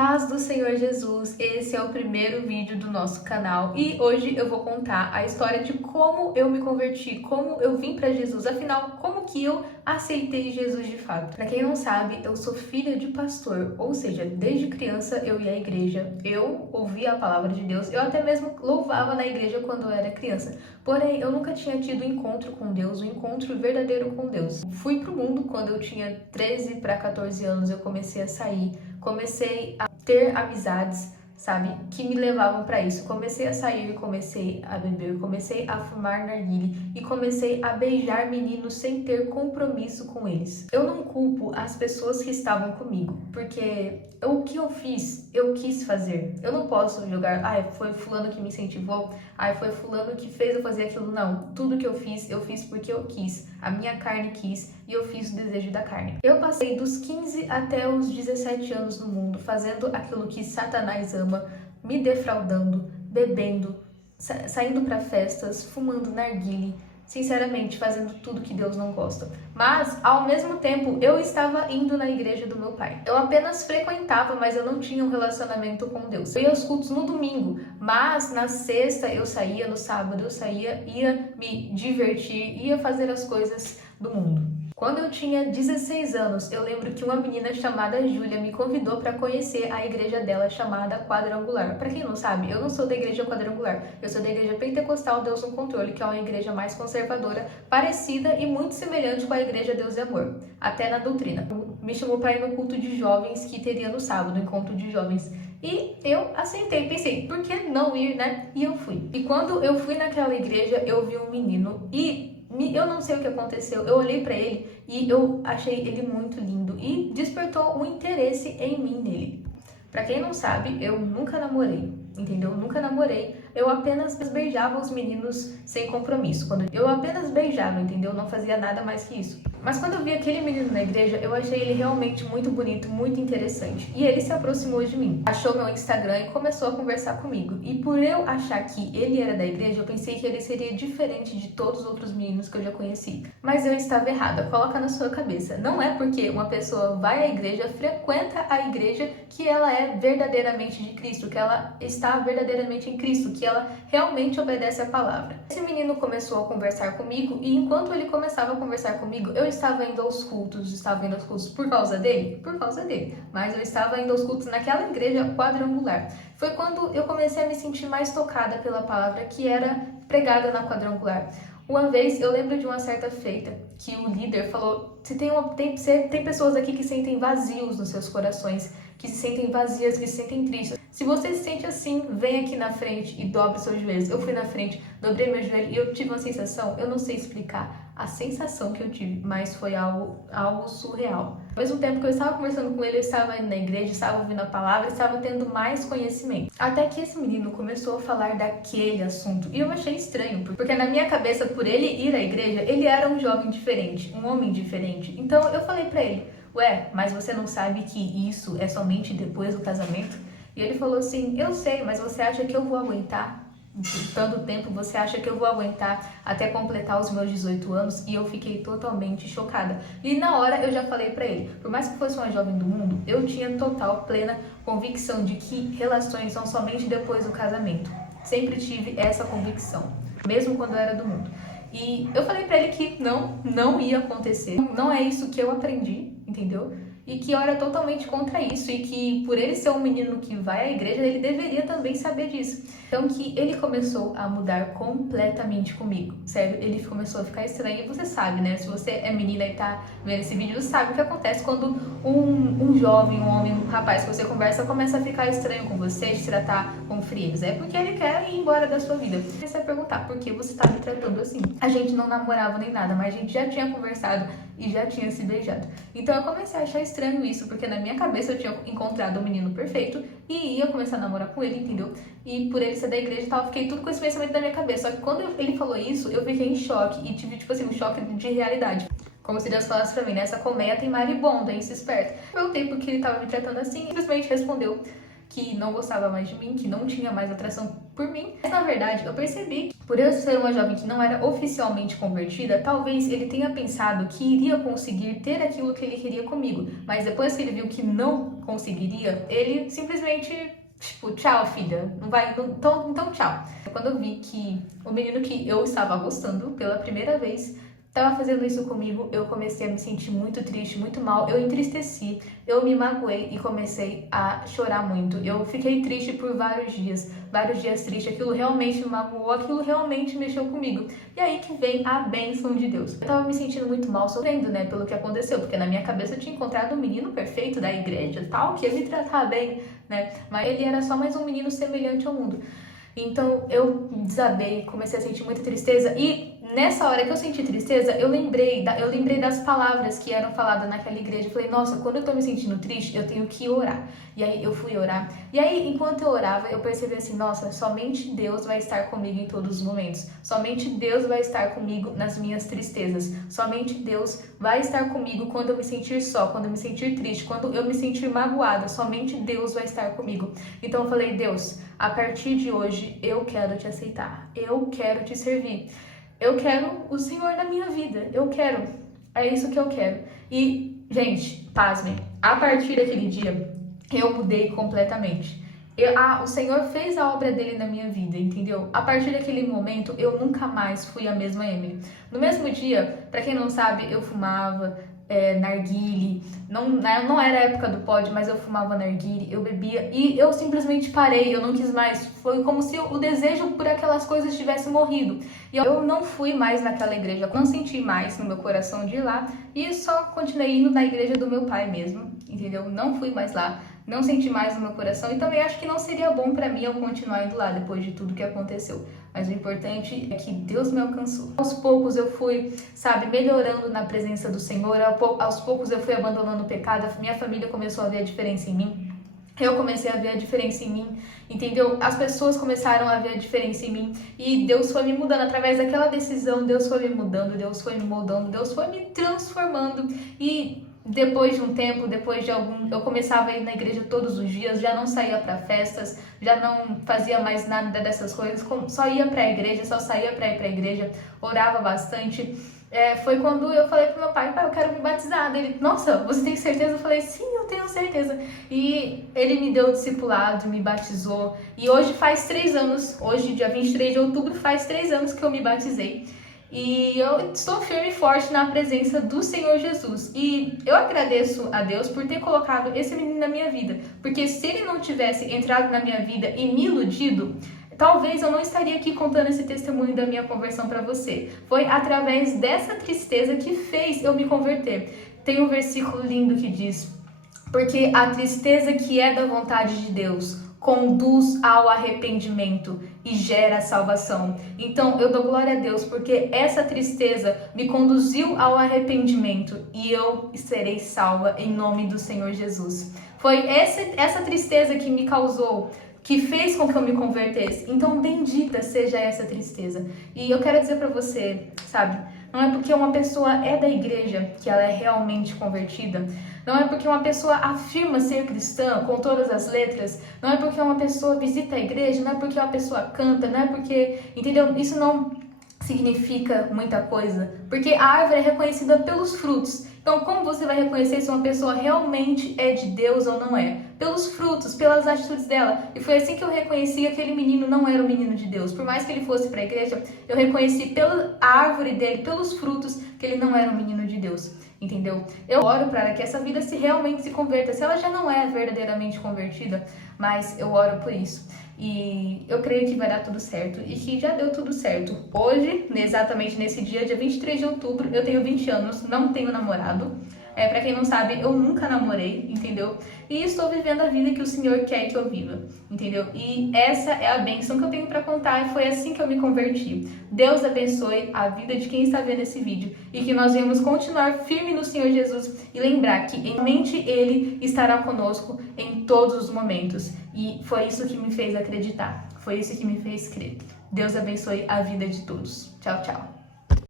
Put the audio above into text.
Paz do Senhor Jesus, esse é o primeiro vídeo do nosso canal e hoje eu vou contar a história de como eu me converti, como eu vim para Jesus, afinal, como que eu aceitei Jesus de fato. Para quem não sabe, eu sou filha de pastor, ou seja, desde criança eu ia à igreja, eu ouvia a palavra de Deus, eu até mesmo louvava na igreja quando eu era criança, porém eu nunca tinha tido um encontro com Deus, um encontro verdadeiro com Deus. Fui pro mundo quando eu tinha 13 para 14 anos, eu comecei a sair, comecei a ter amizades, sabe, que me levavam para isso. Comecei a sair, comecei a beber, comecei a fumar narguilé e comecei a beijar meninos sem ter compromisso com eles. Eu não culpo as pessoas que estavam comigo, porque o que eu fiz, eu quis fazer. Eu não posso jogar, foi fulano que me incentivou, foi fulano que fez eu fazer aquilo. Não, tudo que eu fiz porque eu quis. A minha carne quis e eu fiz o desejo da carne. Eu passei dos 15 até os 17 anos no mundo, fazendo aquilo que Satanás ama, me defraudando, bebendo, saindo para festas, fumando narguilé, sinceramente, fazendo tudo que Deus não gosta. Mas, ao mesmo tempo, eu estava indo na igreja do meu pai. Eu apenas frequentava, mas eu não tinha um relacionamento com Deus. Eu ia aos cultos no domingo, mas na sexta eu saía, no sábado eu saía, ia me divertir, ia fazer as coisas do mundo. Quando eu tinha 16 anos, eu lembro que uma menina chamada Júlia me convidou para conhecer a igreja dela chamada Quadrangular. Para quem não sabe, eu não sou da igreja Quadrangular, eu sou da igreja Pentecostal Deus no Controle, que é uma igreja mais conservadora, parecida e muito semelhante com a igreja Deus e Amor, até na doutrina. Me chamou para ir no culto de jovens que teria no sábado, encontro de jovens. E eu aceitei, pensei, por que não ir, né? E eu fui. E quando eu fui naquela igreja, eu vi um menino e eu não sei o que aconteceu, eu olhei pra ele e eu achei ele muito lindo e despertou um interesse em mim nele. Pra quem não sabe, eu nunca namorei, entendeu? Nunca namorei, eu apenas beijava os meninos sem compromisso. Eu apenas beijava, entendeu? Não fazia nada mais que isso. Mas quando eu vi aquele menino na igreja, eu achei ele realmente muito bonito, muito interessante. E ele se aproximou de mim, achou meu Instagram e começou a conversar comigo. E por eu achar que ele era da igreja, eu pensei que ele seria diferente de todos os outros meninos que eu já conheci. Mas eu estava errada, coloca na sua cabeça. Não é porque uma pessoa vai à igreja, frequenta a igreja, que ela é verdadeiramente de Cristo, que ela está verdadeiramente em Cristo, que ela realmente obedece a palavra. Esse menino começou a conversar comigo e enquanto ele começava a conversar comigo, eu estava indo aos cultos, por causa dele? Por causa dele. Mas eu estava indo aos cultos naquela igreja Quadrangular. Foi quando eu comecei a me sentir mais tocada pela palavra que era pregada na Quadrangular. Uma vez eu lembro de uma certa feita que o líder falou: tem pessoas aqui que sentem vazios nos seus corações, que se sentem vazias, que se sentem tristes. Se você se sente assim, vem aqui na frente e dobre seus joelhos. Eu fui na frente, dobrei meu joelho e eu tive uma sensação, eu não sei explicar a sensação que eu tive, mas foi algo surreal. Ao mesmo tempo que eu estava conversando com ele, eu estava indo na igreja, estava ouvindo a palavra, estava tendo mais conhecimento. Até que esse menino começou a falar daquele assunto e eu achei estranho, porque na minha cabeça, por ele ir à igreja, ele era um jovem diferente, um homem diferente. Então eu falei pra ele: ué, mas você não sabe que isso é somente depois do casamento? E ele falou assim: eu sei, mas você acha que eu vou aguentar tanto tempo? Você acha que eu vou aguentar até completar os meus 18 anos? E eu fiquei totalmente chocada. E na hora eu já falei pra ele, por mais que fosse uma jovem do mundo, eu tinha total, plena convicção de que relações são somente depois do casamento. Sempre tive essa convicção, mesmo quando eu era do mundo. E eu falei pra ele que não ia acontecer, não é isso que eu aprendi, entendeu? E que eu era totalmente contra isso e que por ele ser um menino que vai à igreja, ele deveria também saber disso. Então que ele começou a mudar completamente comigo, sério, ele começou a ficar estranho. E você sabe, né, se você é menina e tá vendo esse vídeo, você sabe o que acontece quando um jovem, um homem, um rapaz que você conversa começa a ficar estranho com você, te tratar com frieza. É porque ele quer ir embora da sua vida. Você vai perguntar por que você tá me tratando assim. A gente não namorava nem nada, mas a gente já tinha conversado e já tinha se beijado. Então eu comecei a achar estranho isso, porque na minha cabeça eu tinha encontrado o menino perfeito e ia começar a namorar com ele, entendeu? E por ele ser da igreja e tal, eu fiquei tudo com esse pensamento na minha cabeça. Só que quando ele falou isso, eu fiquei em choque e tive, tipo assim, um choque de realidade. Como se Deus falasse pra mim, né? Essa colmeia tem maribondo, hein? Se esperta. Eu perguntei por que ele tava me tratando assim e simplesmente respondeu que não gostava mais de mim, que não tinha mais atração por mim. Mas na verdade eu percebi que, por eu ser uma jovem que não era oficialmente convertida, talvez ele tenha pensado que iria conseguir ter aquilo que ele queria comigo. Mas depois que ele viu que não conseguiria, ele simplesmente, tipo, tchau, filha, não vai, então tchau. Quando eu vi que o menino que eu estava gostando pela primeira vez tava fazendo isso comigo, eu comecei a me sentir muito triste, muito mal, eu entristeci, eu me magoei e comecei a chorar muito. Eu fiquei triste por vários dias tristes, aquilo realmente me magoou, aquilo realmente mexeu comigo. E aí que vem a bênção de Deus. Eu tava me sentindo muito mal, sofrendo, né, pelo que aconteceu, porque na minha cabeça eu tinha encontrado um menino perfeito da igreja, tal, que ia me tratar bem, né, mas ele era só mais um menino semelhante ao mundo. Então eu desabei, comecei a sentir muita tristeza e nessa hora que eu senti tristeza, eu lembrei das palavras que eram faladas naquela igreja. Eu falei, nossa, quando eu tô me sentindo triste, eu tenho que orar. E aí eu fui orar. E aí, enquanto eu orava, eu percebi assim, nossa, somente Deus vai estar comigo em todos os momentos. Somente Deus vai estar comigo nas minhas tristezas. Somente Deus vai estar comigo quando eu me sentir só, quando eu me sentir triste, quando eu me sentir magoada. Somente Deus vai estar comigo. Então eu falei, Deus, a partir de hoje, eu quero te aceitar. Eu quero te servir. Eu quero o Senhor na minha vida, eu quero, é isso que eu quero. E, gente, pasmem, a partir daquele dia, eu mudei completamente. O Senhor fez a obra dele na minha vida, entendeu? A partir daquele momento, eu nunca mais fui a mesma Emily. No mesmo dia, pra quem não sabe, eu fumava narguile, não era a época do pod, mas eu fumava narguile, eu bebia e eu simplesmente parei, eu não quis mais. Foi como se o desejo por aquelas coisas tivesse morrido. E eu não fui mais naquela igreja, não senti mais no meu coração de ir lá e só continuei indo na igreja do meu pai mesmo, entendeu? Não fui mais lá. Não senti mais no meu coração e também acho que não seria bom pra mim eu continuar indo lá depois de tudo que aconteceu. Mas o importante é que Deus me alcançou. Aos poucos eu fui, sabe, melhorando na presença do Senhor. Aos poucos eu fui abandonando o pecado. Minha família começou a ver a diferença em mim. Eu comecei a ver a diferença em mim, entendeu? As pessoas começaram a ver a diferença em mim e Deus foi me mudando através daquela decisão. Deus foi me mudando, Deus foi me moldando, Deus foi me transformando e depois de um tempo, eu começava a ir na igreja todos os dias, já não saía para festas, já não fazia mais nada dessas coisas, só ia para a igreja, só saía para ir para a igreja, orava bastante. Foi quando eu falei pro meu pai, eu quero me batizar. Ele, nossa, você tem certeza? Eu falei, sim, eu tenho certeza. E ele me deu o discipulado, me batizou. E hoje faz 3 anos, hoje dia 23 de outubro, faz 3 anos que eu me batizei. E eu estou firme e forte na presença do Senhor Jesus. E eu agradeço a Deus por ter colocado esse menino na minha vida. Porque se ele não tivesse entrado na minha vida e me iludido, talvez eu não estaria aqui contando esse testemunho da minha conversão para você. Foi através dessa tristeza que fez eu me converter. Tem um versículo lindo que diz: porque a tristeza que é da vontade de Deus conduz ao arrependimento e gera salvação. Então eu dou glória a Deus porque essa tristeza me conduziu ao arrependimento e eu serei salva em nome do Senhor Jesus. Foi essa tristeza que me causou, que fez com que eu me convertesse. Então bendita seja essa tristeza. E eu quero dizer para você, sabe, não é porque uma pessoa é da igreja que ela é realmente convertida. Não é porque uma pessoa afirma ser cristã com todas as letras, não é porque uma pessoa visita a igreja, não é porque uma pessoa canta, não é porque, entendeu? Isso não significa muita coisa, porque a árvore é reconhecida pelos frutos. Então, como você vai reconhecer se uma pessoa realmente é de Deus ou não é? Pelos frutos, pelas atitudes dela. E foi assim que eu reconheci que aquele menino não era um menino de Deus. Por mais que ele fosse para a igreja, eu reconheci pela árvore dele, pelos frutos, que ele não era um menino de Deus. Entendeu? Eu oro para que essa vida realmente se converta. Se ela já não é verdadeiramente convertida, mas eu oro por isso. E eu creio que vai dar tudo certo e que já deu tudo certo. Hoje, exatamente nesse dia 23 de outubro, eu tenho 20 anos, não tenho namorado. Pra quem não sabe, eu nunca namorei, entendeu? E estou vivendo a vida que o Senhor quer que eu viva, entendeu? E essa é a bênção que eu tenho para contar e foi assim que eu me converti. Deus abençoe a vida de quem está vendo esse vídeo e que nós venhamos continuar firme no Senhor Jesus e lembrar que somente Ele estará conosco em todos os momentos. E foi isso que me fez acreditar, foi isso que me fez crer. Deus abençoe a vida de todos. Tchau, tchau.